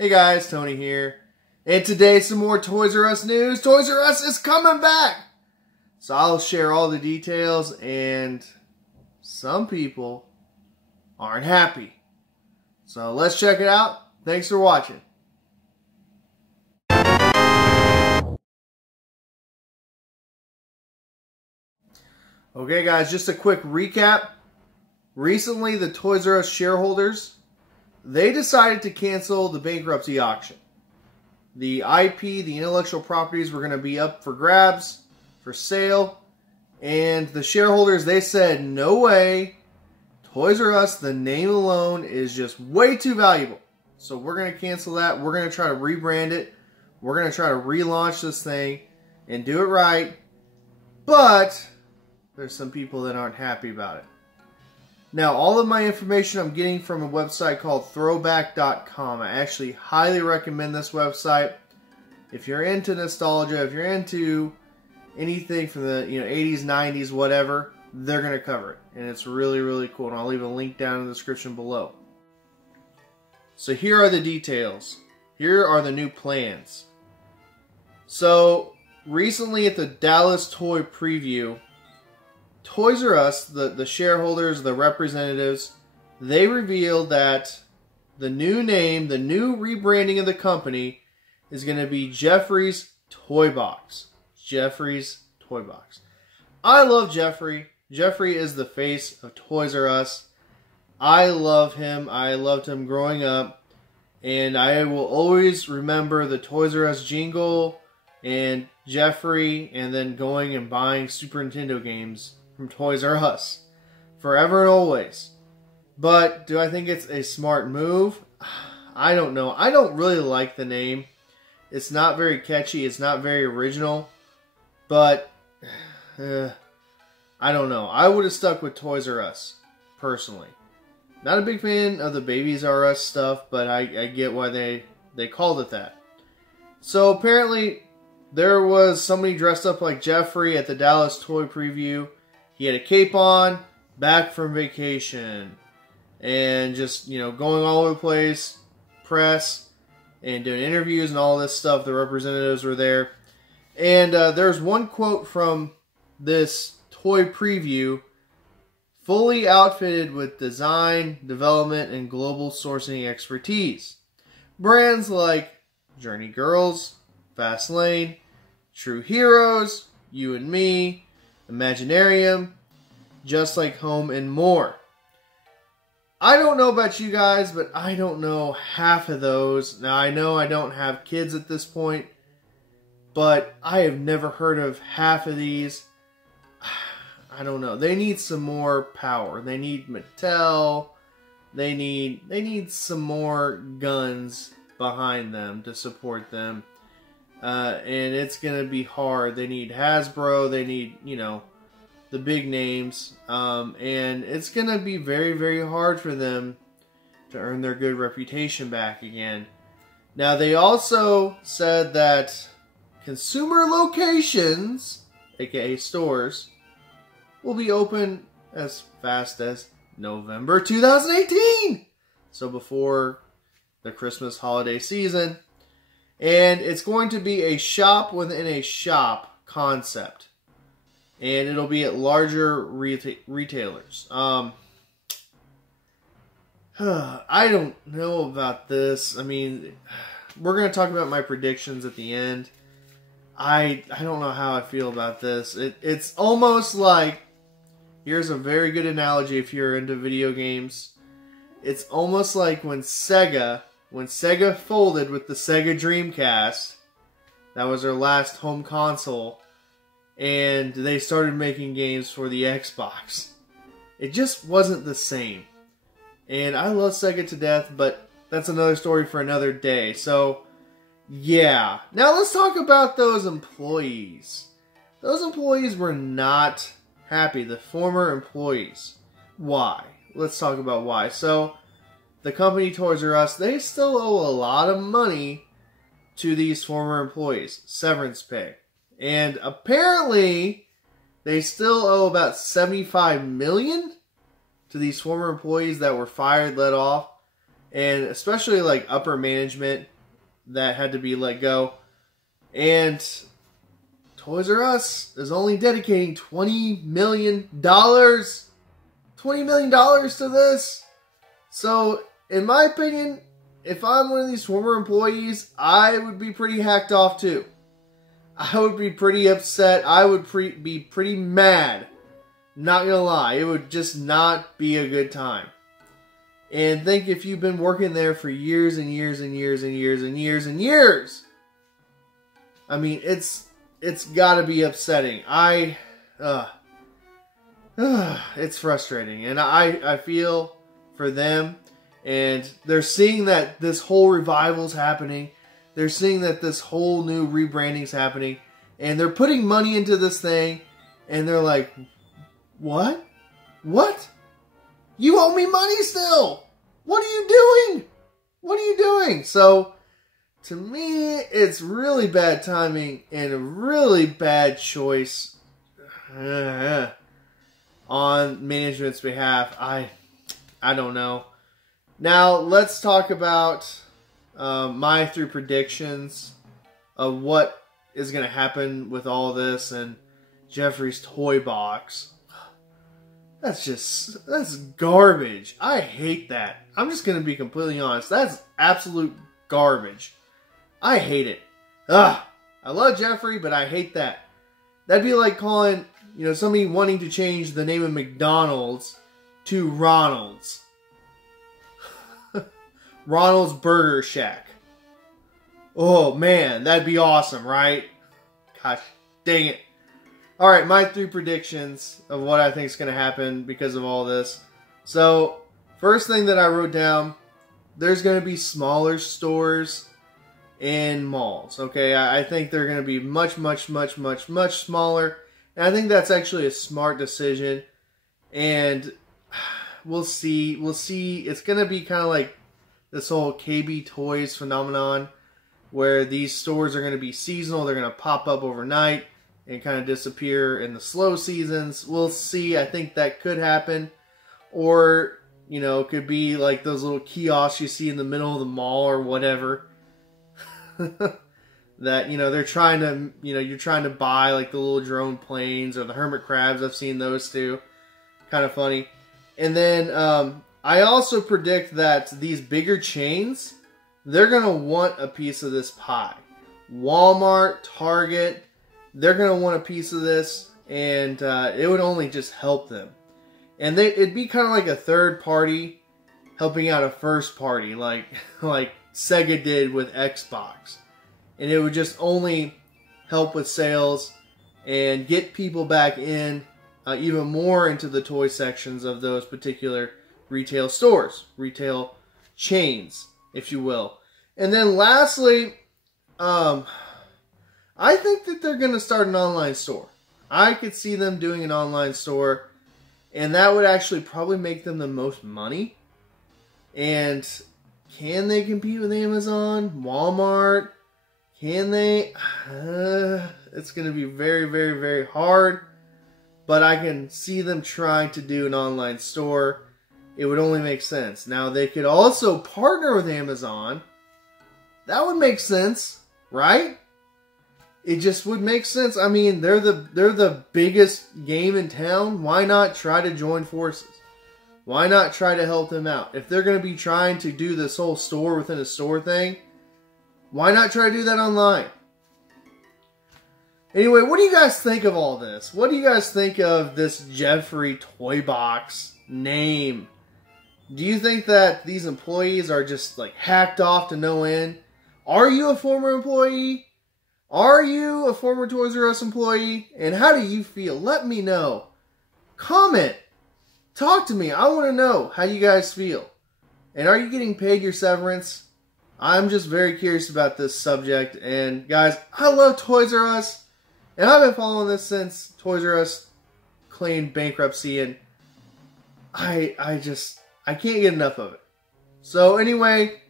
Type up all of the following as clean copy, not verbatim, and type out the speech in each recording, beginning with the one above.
Hey guys, Tony here. And today some more Toys R Us news. Toys R Us is coming back! So I'll share all the details, and some people aren't happy. So let's check it out. Thanks for watching. Okay guys, just a quick recap. Recently the Toys R Us shareholders, they decided to cancel the bankruptcy auction. The IP, the intellectual properties, were going to be up for grabs, for sale, and the shareholders, they said, no way, Toys R Us, the name alone, is just way too valuable. So we're going to cancel that. We're going to try to rebrand it. We're going to try to relaunch this thing and do it right. But there's some people that aren't happy about it. Now, all of my information I'm getting from a website called Throwback.com. I actually highly recommend this website. If you're into nostalgia, if you're into anything from the 80s, 90s, whatever, they're going to cover it. And it's really, really cool. And I'll leave a link down in the description below. So here are the details. Here are the new plans. So, recently at the Dallas Toy Preview, Toys R Us, the shareholders, the representatives, they revealed that the new name, the new rebranding of the company is going to be Jeffrey's Toy Box. Jeffrey's Toy Box. I love Jeffrey. Jeffrey is the face of Toys R Us. I love him. I loved him growing up. And I will always remember the Toys R Us jingle and Jeffrey, and then going and buying Super Nintendo games from Toys R Us. Forever and always. But do I think it's a smart move? I don't know. I don't really like the name. It's not very catchy. It's not very original. But I don't know. I would have stuck with Toys R Us, personally. Not a big fan of the Babies R Us stuff, but I get why they called it that. So apparently there was somebody dressed up like Jeffrey at the Dallas Toy Preview. He had a cape on, back from vacation, and just, going all over the place, press, and doing interviews and all this stuff. The representatives were there. And there's one quote from this toy preview: fully outfitted with design, development, and global sourcing expertise. Brands like Journey Girls, Fast Lane, True Heroes, You and Me, Imaginarium, Just Like Home, and more. I don't know about you guys, but I don't know half of those. Now, I know I don't have kids at this point, but I have never heard of half of these. I don't know. They need some more power. They need Mattel. They need some more guns behind them to support them. And it's going to be hard. They need Hasbro. They need, the big names. And it's going to be very, very hard for them to earn their good reputation back again. Now, they also said that consumer locations, aka stores, will be open as fast as November 2018. So before the Christmas holiday season. And it's going to be a shop within a shop concept. And it'll be at larger retailers. I don't know about this. I mean, we're going to talk about my predictions at the end. I don't know how I feel about this. It's almost like, here's a very good analogy if you're into video games. It's almost like when Sega folded with the Sega Dreamcast, that was their last home console, and they started making games for the Xbox. It just wasn't the same. And I love Sega to death, but that's another story for another day. So, yeah. Now let's talk about those employees. Those employees were not happy, the former employees. Why? Let's talk about why. So, the company Toys R Us, they still owe a lot of money to these former employees. Severance pay. And apparently, they still owe about $75 million to these former employees that were fired, let off. and especially like upper management that had to be let go. And Toys R Us is only dedicating $20 million. $20 million to this. So, in my opinion, if I'm one of these former employees, I would be pretty hacked off too. I would be pretty upset. I would be pretty mad. Not gonna lie, it would just not be a good time. And think if you've been working there for years and years and years and years and years and years. I mean, it's gotta be upsetting. It's frustrating. And I feel for them. And they're seeing that this whole revival's happening. They're seeing that this whole new rebranding's happening. And they're putting money into this thing. And they're like, what? What? You owe me money still! What are you doing? What are you doing? So, to me, it's really bad timing and a really bad choice on management's behalf. I don't know. Now, let's talk about my 3 predictions of what is going to happen with all this and Jeffrey's toy box. That's garbage. I hate that. I'm just going to be completely honest. That's absolute garbage. I hate it. Ugh. I love Jeffrey, but I hate that. That'd be like calling, somebody wanting to change the name of McDonald's to Ronald's. Ronald's Burger Shack. Oh, man. That'd be awesome, right? Gosh, dang it. Alright, my 3 predictions of what I think is going to happen because of all this. So, first thing that I wrote down, there's going to be smaller stores in malls. Okay, I think they're going to be much, much, much, much, much smaller. And I think that's actually a smart decision. And we'll see. We'll see. It's going to be kind of like this whole KB Toys phenomenon where these stores are going to be seasonal. They're going to pop up overnight and kind of disappear in the slow seasons. We'll see. I think that could happen. Or, it could be like those little kiosks you see in the middle of the mall or whatever. That, they're trying to, you're trying to buy like the little drone planes or the hermit crabs. I've seen those too. Kind of funny. And then I also predict that these bigger chains, they're going to want a piece of this pie. Walmart, Target, they're going to want a piece of this, and it would only just help them. And it'd be kind of like a third party helping out a first party, like Sega did with Xbox. And it would just only help with sales and get people back in even more into the toy sections of those particular retail stores, retail chains, if you will. And then lastly, I think that they're going to start an online store. I could see them doing an online store, and that would actually probably make them the most money. And can they compete with Amazon, Walmart? Can they? It's going to be very, very, very hard. But I can see them trying to do an online store. It would only make sense. Now, they could also partner with Amazon. That would make sense, right? It just would make sense. I mean, they're the biggest game in town. Why not try to join forces? Why not try to help them out? If they're going to be trying to do this whole store within a store thing, why not try to do that online? Anyway, what do you guys think of all this? What do you guys think of this Jeffrey Toy Box name? Do you think that these employees are just like hacked off to no end? Are you a former employee? Are you a former Toys R Us employee? And how do you feel? Let me know. Comment. Talk to me. I want to know how you guys feel. And are you getting paid your severance? I'm just very curious about this subject. And guys, I love Toys R Us. And I've been following this since Toys R Us claimed bankruptcy. And I can't get enough of it. So anyway,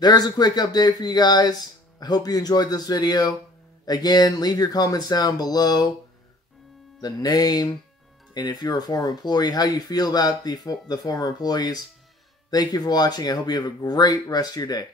there's a quick update for you guys. I hope you enjoyed this video. Again, leave your comments down below. The name, and if you're a former employee, how you feel about the former employees. Thank you for watching. I hope you have a great rest of your day.